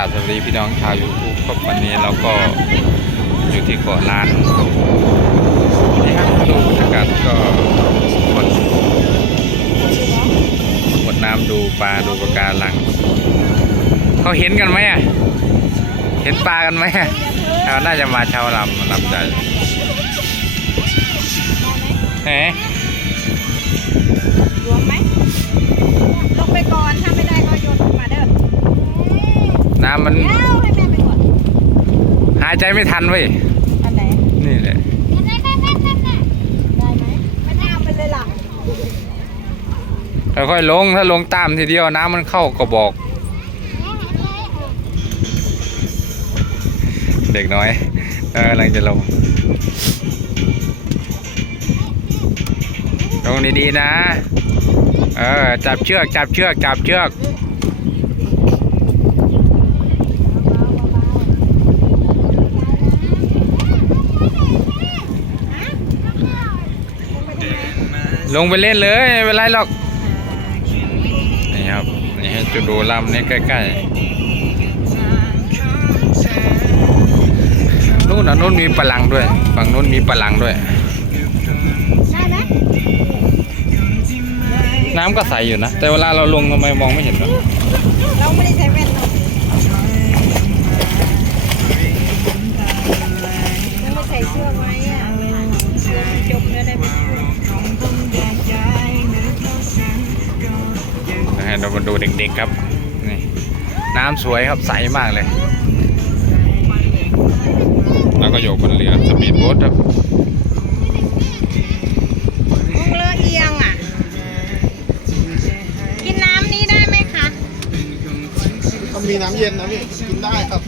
ราบสวัสดีพี่น้องชาวยูทูบครับวันนี้เราก็อยู่ที่เกาะล้านนี่ครับดูบรรยากาศก็หมดหมดน้ำดูปลาดูปะการัง เขาเห็นกันไหมอะ เห็นปลากันไหมอะเขาน่าจะมาเช้าลำลำใจแหม น้ำมันเดี๋ยวให้แม่ไปก่อนหายใจไม่ทันเว้ย อันไหนนี่แหละ ได้ไหมม่ได้เอาไปเลยล่ะค่อยๆลง ถ้าลงตามทีเดียวน้ำมันเข้ากระบอก เด็กน้อยเออกำลังจะลง ลงดีๆนะ เออ จับเชือก จับเชือก จับเชือก ลงไปเล่นเลยไม่เป็นไรหรอก นี่ครับ นี่ให้จุดดูลำนี่ใกล้ๆนู่นน่ะนู่นมีปลังด้วย ฝั่งนู้นมีปลังด้วยได้ไหมน้ำก็ใสอยู่นะ แต่เวลาเราลงทำไมมองไม่เห็นวะเราไม่ได้ใช้แว่นเรา เรามาดูเด็กๆครับนี่น้ำสวยครับใสมากเลย แล้วก็โยกบนเรือสปีดโบ๊ทครับมงเลอเอียงอะ กินน้ำนี้ได้ไหมคะมันมีน้ำเย็นนะพี่กินได้ครับ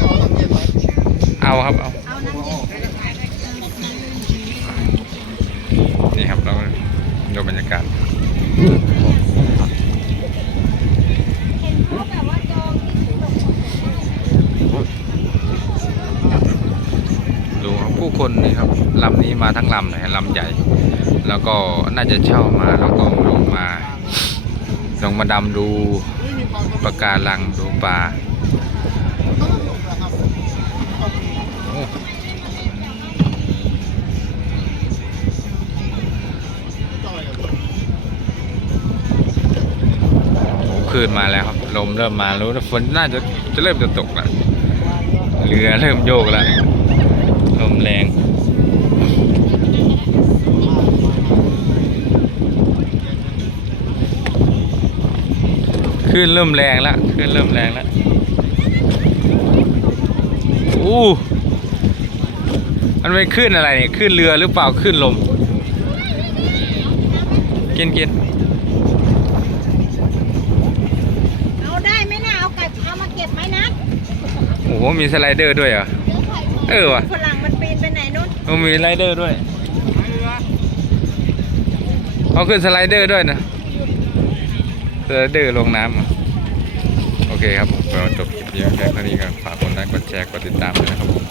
เอาน้ำเย็นไหมเอาครับเอาเอาน้ำเย็นนี่ครับเราดูบรรยากาศ เห็นเขาแบบว่าจองที่ถือดอก ดู คนนี่ครับลำนี้มาทั้งลำเลยลำใหญ่ แล้วก็น่าจะเช่ามาแล้วก็ลงมา ลงมาดำดูไม่มีคามปะการังดูปลาโอ้คืนมาแล้วครับลมเริ่มมารู้วฝนน่าจะจะเริ่มจะตกแล้วเรือเริ่มโยกแล้วลมแรง คลื่นเริ่มแรงแล้วคลื่นเริ่มแรงแล้วอู้มันเป็นคลื่นอะไรเนี่ยคลื่นเรือหรือเปล่าคลื่นลมกินกินเอาได้ไหมนะเอากลับเอามาเก็บไหมนะโอ้โหมีสไลเดอร์ด้วยเหรอเออว่ะฝรั่งมันปีนไปไหนนู้นโอ้มีสไลเดอร์ด้วยเอาขึ้นสไลเดอร์ด้วยนะ สไลเดอลงน้ำโอเคครับผมเราจบคลิปนี้แค่เท่านี้กันฝากกดไลค์กดแชร์กดติดตามด้วยนะครับผม